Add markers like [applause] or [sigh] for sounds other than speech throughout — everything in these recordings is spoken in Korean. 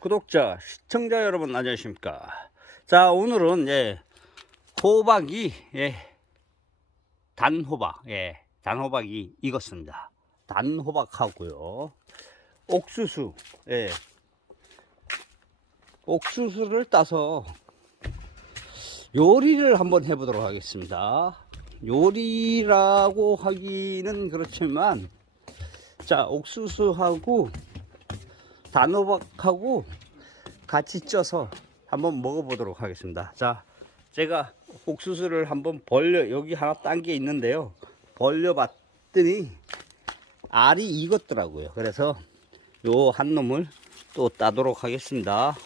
구독자, 시청자 여러분 안녕하십니까? 자, 오늘은 예, 호박이 예, 단호박, 예, 단호박이 익었습니다. 단호박하고요. 옥수수, 예, 옥수수를 따서 요리를 한번 해보도록 하겠습니다. 요리라고 하기는 그렇지만, 자, 옥수수하고 단호박하고 같이 쪄서 한번 먹어보도록 하겠습니다. 자, 제가 옥수수를 한번 벌려, 여기 하나 딴 게 있는데요. 벌려봤더니 알이 익었더라고요. 그래서 요 한 놈을 또 따도록 하겠습니다.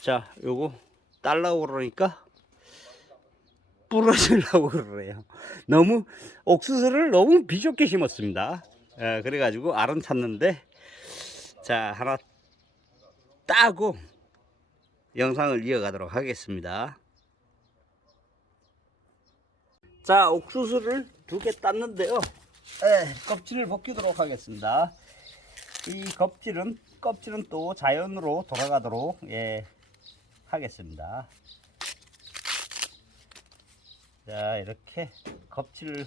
자, 요거 딸라고 그러니까 부러지려고 그러네요. 너무, 옥수수를 너무 비좁게 심었습니다. 예, 그래가지고 알은 찾는데 자 하나 따고 영상을 이어가도록 하겠습니다. 자 옥수수를 두 개 땄는데요. 에, 껍질을 벗기도록 하겠습니다. 이 껍질은 껍질은 또 자연으로 돌아가도록 예, 하겠습니다. 자 이렇게 껍질을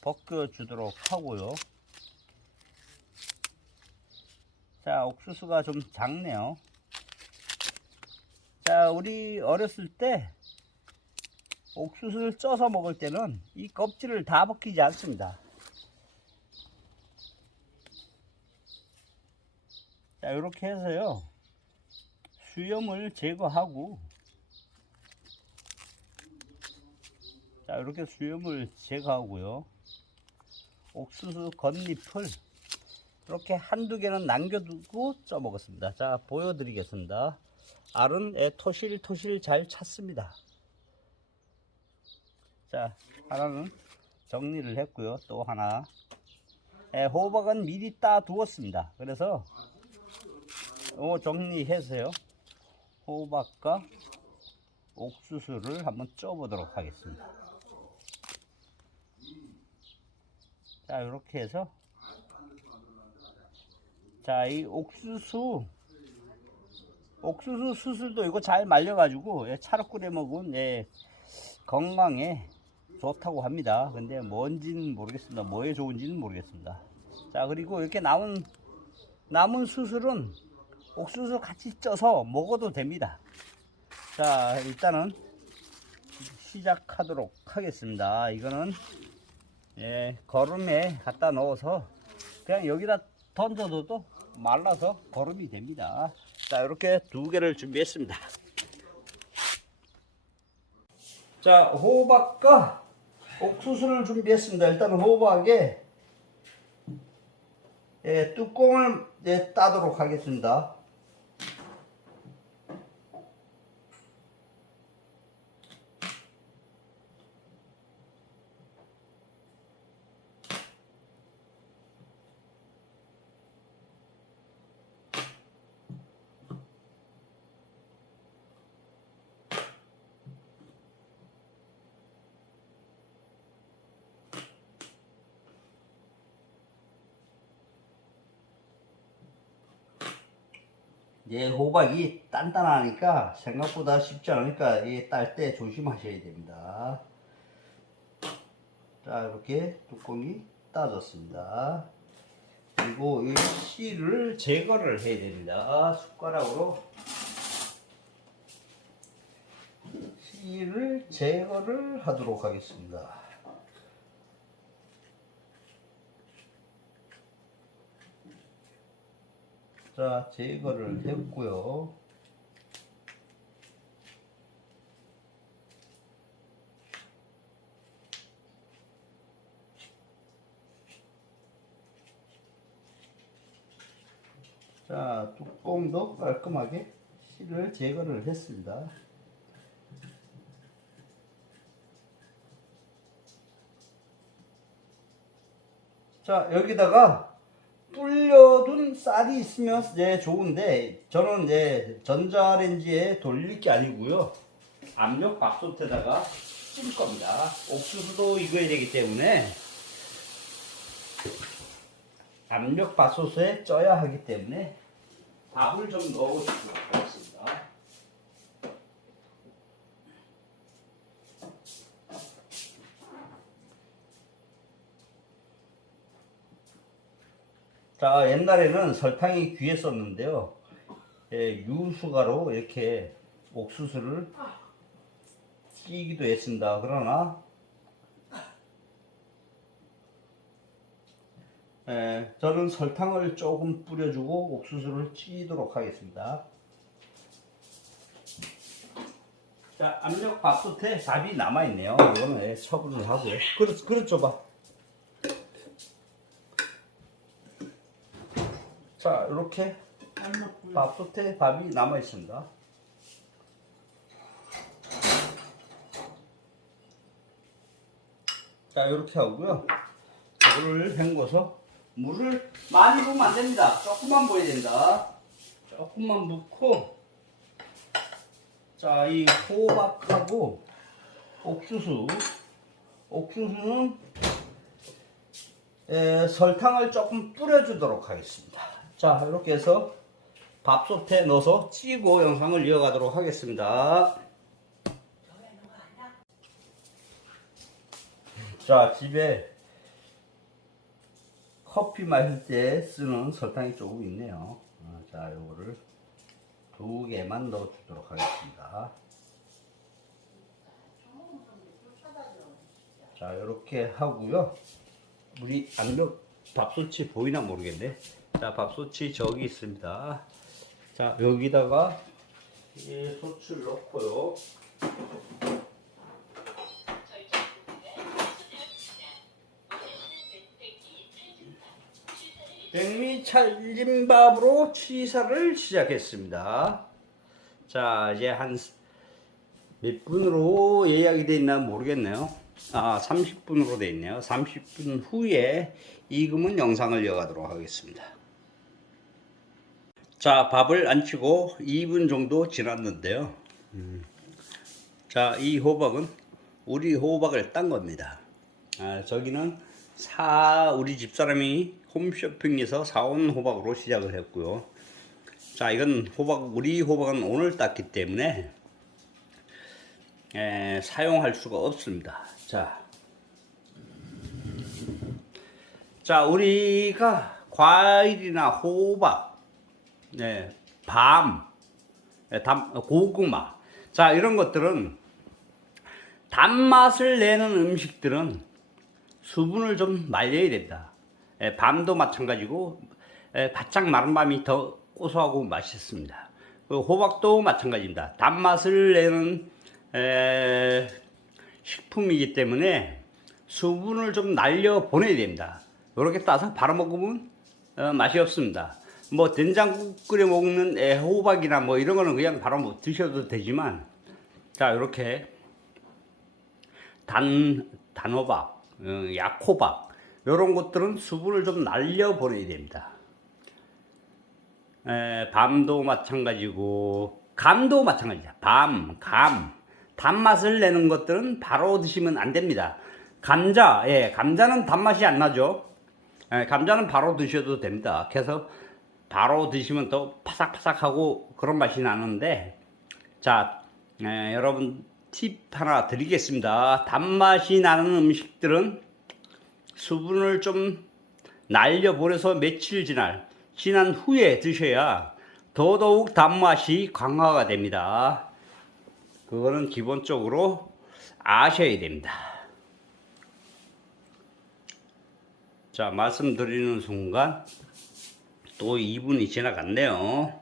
벗겨 주도록 하고요 자, 옥수수가 좀 작네요. 자, 우리 어렸을 때 옥수수를 쪄서 먹을 때는 이 껍질을 다 벗기지 않습니다. 자, 이렇게 해서요. 수염을 제거하고 자, 이렇게 수염을 제거하고요. 옥수수 겉잎을 이렇게 한두 개는 남겨두고 쪄 먹었습니다. 자, 보여드리겠습니다. 알은 예, 토실토실 잘 찼습니다. 자, 하나는 정리를 했고요. 또 하나. 예, 호박은 미리 따 두었습니다. 그래서 요 정리해서요. 호박과 옥수수를 한번 쪄보도록 하겠습니다. 자, 이렇게 해서 자, 이 옥수수, 옥수수 수술도 이거 잘 말려가지고, 예, 차로 끓여 먹으면, 예, 건강에 좋다고 합니다. 근데 뭔지는 모르겠습니다. 뭐에 좋은지는 모르겠습니다. 자, 그리고 이렇게 남은, 남은 수술은 옥수수 같이 쪄서 먹어도 됩니다. 자, 일단은 시작하도록 하겠습니다. 이거는, 예, 거름에 갖다 넣어서 그냥 여기다 던져둬도 말라서 거름이 됩니다. 자, 이렇게 두 개를 준비했습니다. 자, 호박과 옥수수를 준비했습니다. 일단 호박에 예, 뚜껑을 예, 따도록 하겠습니다. 예, 호박이 단단하니까 생각보다 쉽지 않으니까 딸때 조심하셔야 됩니다. 자, 이렇게 뚜껑이 따졌습니다. 그리고 이 씨를 제거를 해야 됩니다. 숟가락으로 씨를 제거를 하도록 하겠습니다. 자, 제거를 했고요. 자, 뚜껑도 깔끔하게 실을 제거를 했습니다. 자, 여기다가 불려둔 쌀이 있으면 이제 좋은데 저는 이제 전자레인지에 돌릴 게 아니고요. 압력 밥솥에다가 찔 겁니다. 옥수수도 익어야 되기 때문에 압력 밥솥에 쪄야 하기 때문에 밥을 좀 넣어주도록 하겠습니다. 자, 옛날에는 설탕이 귀했었는데요. 예, 유수가로 이렇게 옥수수를 찌기도 했습니다. 그러나 예, 저는 설탕을 조금 뿌려주고 옥수수를 찌도록 하겠습니다. 자, 압력 밥솥에 밥이 남아있네요. 이거는 예, 처분을 하고요. 그렇, 그렇죠, 봐. 자, 이렇게 밥솥에 밥이 남아 있습니다. 자, 이렇게 하고요. 물을 헹궈서 물을 많이 부으면 안 됩니다. 조금만 부어야 된다. 조금만 붓고 자, 이 호박하고 옥수수 옥수수는 에, 설탕을 조금 뿌려주도록 하겠습니다. 자, 이렇게 해서 밥솥에 넣어서 찌고 영상을 이어가도록 하겠습니다. 자, 집에 커피 마실 때 쓰는 설탕이 조금 있네요. 어, 자, 요거를 두 개만 넣어주도록 하겠습니다. 자, 이렇게 하고요. 우리 압력 밥솥이 보이나 모르겠네. 자, 밥솥이 저기 있습니다. 자, 여기다가 이 솥을 넣고요. 백미 찰림밥으로 취사를 시작했습니다. 자, 이제 한 몇 분으로 예약이 돼 있나 모르겠네요. 아, 30분으로 돼 있네요. 30분 후에 이금은 영상을 이어가도록 하겠습니다. 자, 밥을 안 치고 2분 정도 지났는데요. 음. 자, 이 호박은 우리 호박을 딴 겁니다. 아, 저기는 사 우리 집사람이 홈쇼핑에서 사온 호박으로 시작을 했고요. 자, 이건 호박 우리 호박은 오늘 땄기 때문에 에, 사용할 수가 없습니다. 자, 자 우리가 과일이나 호박, 네, 밤, 네, 담, 고구마, 자 이런 것들은 단맛을 내는 음식들은 수분을 좀 말려야 된다. 에, 밤도 마찬가지고 에, 바짝 마른 밤이 더 고소하고 맛있습니다. 그 호박도 마찬가지입니다. 단맛을 내는 에, 식품이기 때문에 수분을 좀 날려 보내야 됩니다. 이렇게 따서 바로 먹으면 어, 맛이 없습니다. 뭐 된장국 끓여 먹는 애 호박이나 뭐 이런 거는 그냥 바로 뭐 드셔도 되지만 자 이렇게 단 단호박, 어, 약호박 이런 것들은 수분을 좀 날려 보내야 됩니다. 에, 밤도 마찬가지고 감도 마찬가지야. 밤, 감 단맛을 내는 것들은 바로 드시면 안 됩니다. 감자, 예, 감자는 단맛이 안 나죠. 예, 감자는 바로 드셔도 됩니다. 그래서 바로 드시면 더 파삭파삭하고 그런 맛이 나는데, 자, 예, 여러분 팁 하나 드리겠습니다. 단맛이 나는 음식들은 수분을 좀 날려보내서 며칠 지날, 지난 후에 드셔야 더더욱 단맛이 강화가 됩니다. 그거는 기본적으로 아셔야 됩니다. 자, 말씀드리는 순간 또 2분이 지나갔네요.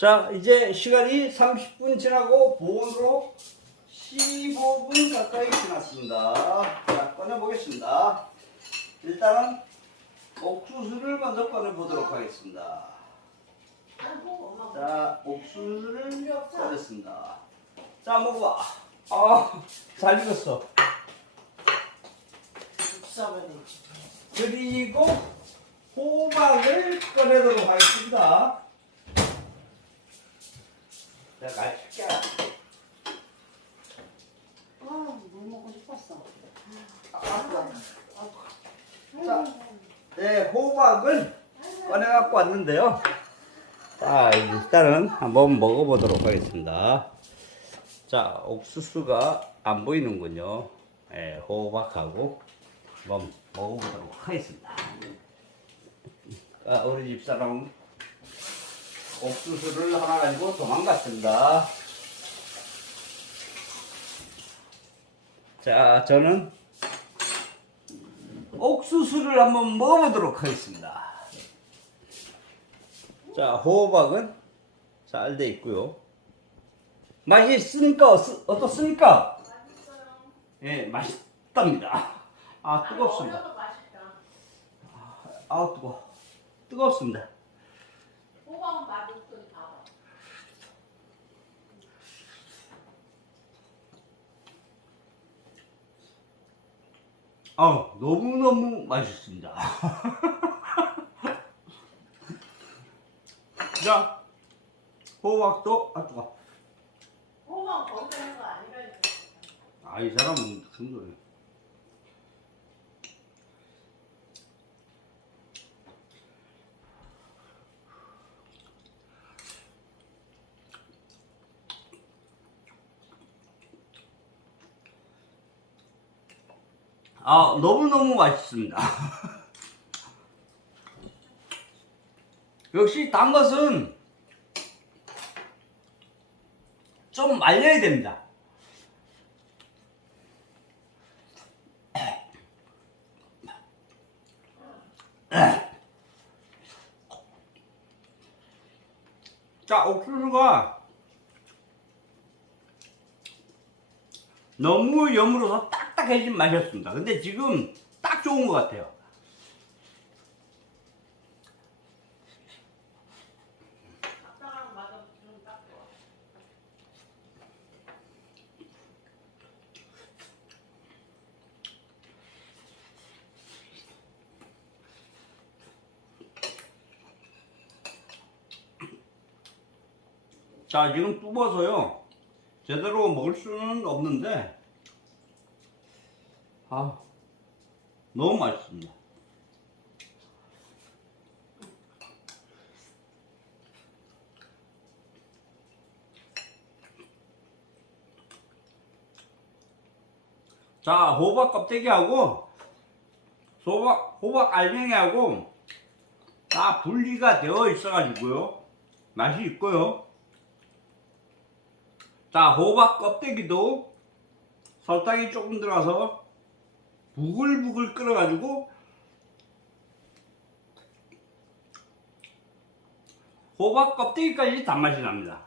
자, 이제 시간이 30분 지나고 보온으로 15분 가까이 지났습니다. 자, 꺼내보겠습니다. 일단은 옥수수를 먼저 꺼내보도록 하겠습니다. 자, 옥수수를 꺼냈습니다. 자, 먹어봐. 아, 잘 익었어. 그리고 호박을 꺼내도록 하겠습니다. 자, 맛있게. 아, 물 먹고 싶었어. 자, 네, 호박을 꺼내 갖고 왔는데요. 자, 일단은 한번 먹어보도록 하겠습니다. 자, 옥수수가 안 보이는군요. 예, 호박하고 한번 먹어보도록 하겠습니다. 아, 우리 집사람 옥수수를 하나 가지고 도망갔습니다. 자, 저는 옥수수를 한번 먹어보도록 하겠습니다. 자, 호박은 잘 돼 있고요. 맛있습니까? 어떻습니까? 예, 맛있답니다. 아, 뜨겁습니다. 아, 뜨거. 뜨겁습니다. 호박은 맛없더니 봐봐. 아, 너무너무 맛있습니다. [laughs] 자, 호박도, 아, 뜨거. 거기서 하는 거 아니라니까. 아, 이 사람은 무슨 소리야. 아, 너무너무 맛있습니다. [laughs] 역시 단 것은 좀 말려야 됩니다. [clears throat] 자, 옥수수가 너무 여물어서 딱 딱해진 맛이었습니다. 근데 지금 딱 좋은 것 같아요. 딱. 자, 지금 뽑아서요. 제대로 먹을 수는 없는데, 아, 너무 맛있습니다. 자, 호박 껍데기하고, 호박, 호박 알맹이하고, 다 분리가 되어 있어가지고요. 맛이 있고요. 자, 호박 껍데기도 설탕이 조금 들어가서 부글부글 끓여가지고 호박 껍데기까지 단맛이 납니다.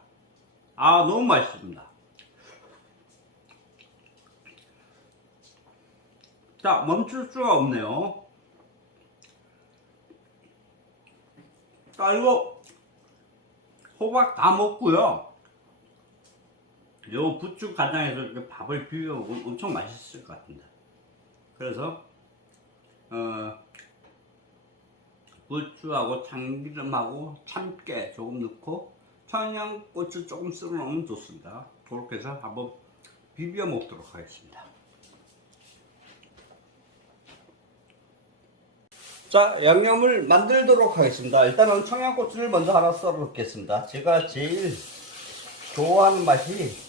아, 너무 맛있습니다. 자, 멈출 수가 없네요. 자, 이거 호박 다 먹고요. 요 부추 간장에서 밥을 비벼 먹으면 엄청 맛있을 것 같습니다. 그래서 어, 부추하고 참기름하고 참깨 조금 넣고 청양고추 조금 썰어 놓으면 좋습니다. 그렇게 해서 한번 비벼 먹도록 하겠습니다. 자, 양념을 만들도록 하겠습니다. 일단은 청양고추를 먼저 하나 썰어 놓겠습니다. 제가 제일 좋아하는 맛이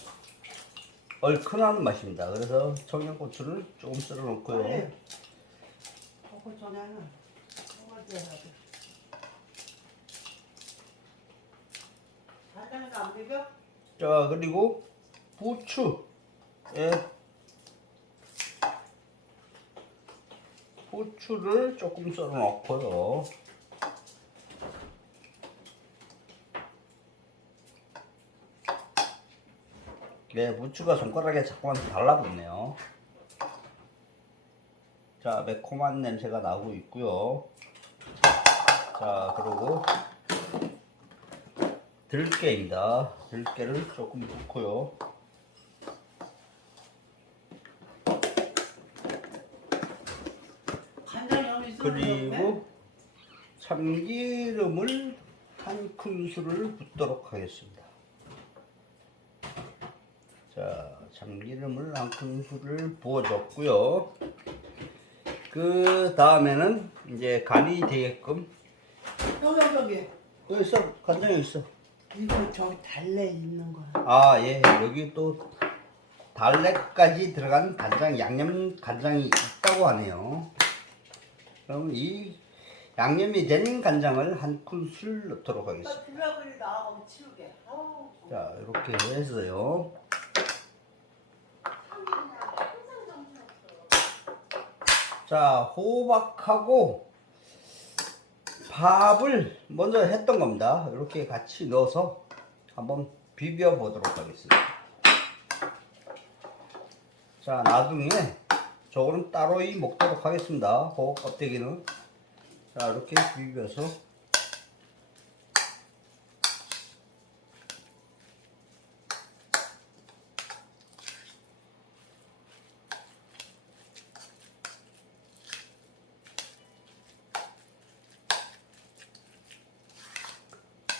얼큰한 맛입니다. 그래서 청양고추를 조금 썰어 놓고요. 네. 먹고 전에는 호박 해야지. 간장에도 안 비벼? 자, 그리고 부추. 예. 부추를 조금 썰어 놓고요. 네, 부추가 손가락에 자꾸만 달라붙네요. 자, 매콤한 냄새가 나고 있고요. 자, 그리고 들깨입니다. 들깨를 조금 넣고요. 그리고 참기름을 한 큰술을 붓도록 하겠습니다. 자, 참기름을 한 큰술을 부어줬고요. 그 다음에는 이제 간이 되게끔 여기 여기 여기 있어. 간장이 있어. 이거 저기 달래 있는 거야. 아, 예. 여기 또 달래까지 들어간 간장, 양념 간장이 있다고 하네요. 그럼 이 양념이 된 간장을 한 큰술 넣도록 하겠습니다. 주라고 나가고 치우게. 아우, 자, 이렇게 해서요. 자, 호박하고 밥을 먼저 했던 겁니다. 이렇게 같이 넣어서 한번 비벼 보도록 하겠습니다. 자, 나중에 저거는 따로 이 먹도록 하겠습니다. 호박 껍데기는. 자, 이렇게 비벼서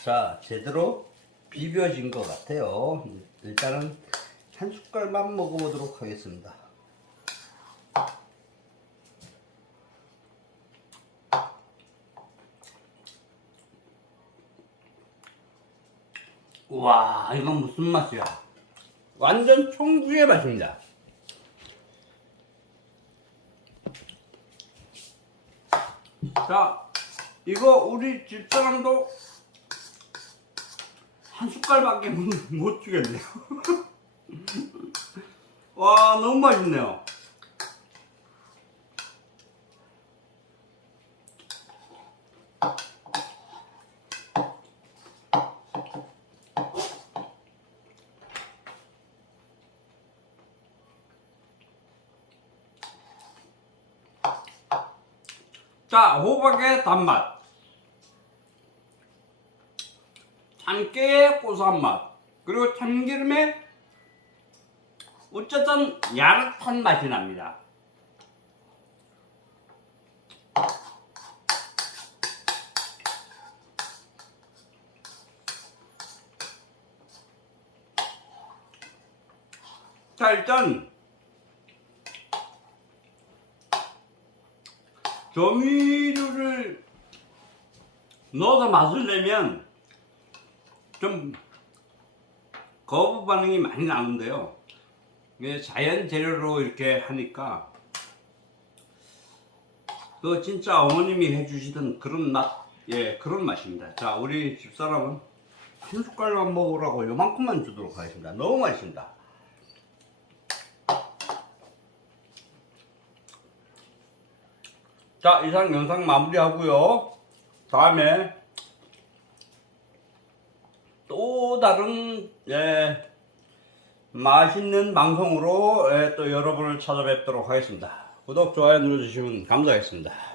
자, 제대로 비벼진 것 같아요. 일단은 한 숟갈만 먹어보도록 하겠습니다. 와, 이건 무슨 맛이야? 완전 청주의 맛입니다. 자, 이거 우리 집사람도 한 숟갈밖에 못, 못 주겠네요. [laughs] 와, 너무 맛있네요. 자, 호박의 단맛. 참깨의 고소한 맛. 그리고 참기름의 어쨌든 야릇한 맛이 납니다. 자, 일단 조미료를 넣어서 맛을 내면 좀 거부 반응이 많이 나는데요. 자연 재료로 이렇게 하니까 그 진짜 어머님이 해주시던 그런 맛, 예, 그런 맛입니다. 자, 우리 집사람은 한 숟갈만 먹으라고 요만큼만 주도록 하겠습니다. 너무 맛있습니다. 자, 이상 영상 마무리하고요. 다음에 또 다른 예, 맛있는 방송으로 예, 또 여러분을 찾아뵙도록 하겠습니다. 구독, 좋아요 눌러주시면 감사하겠습니다.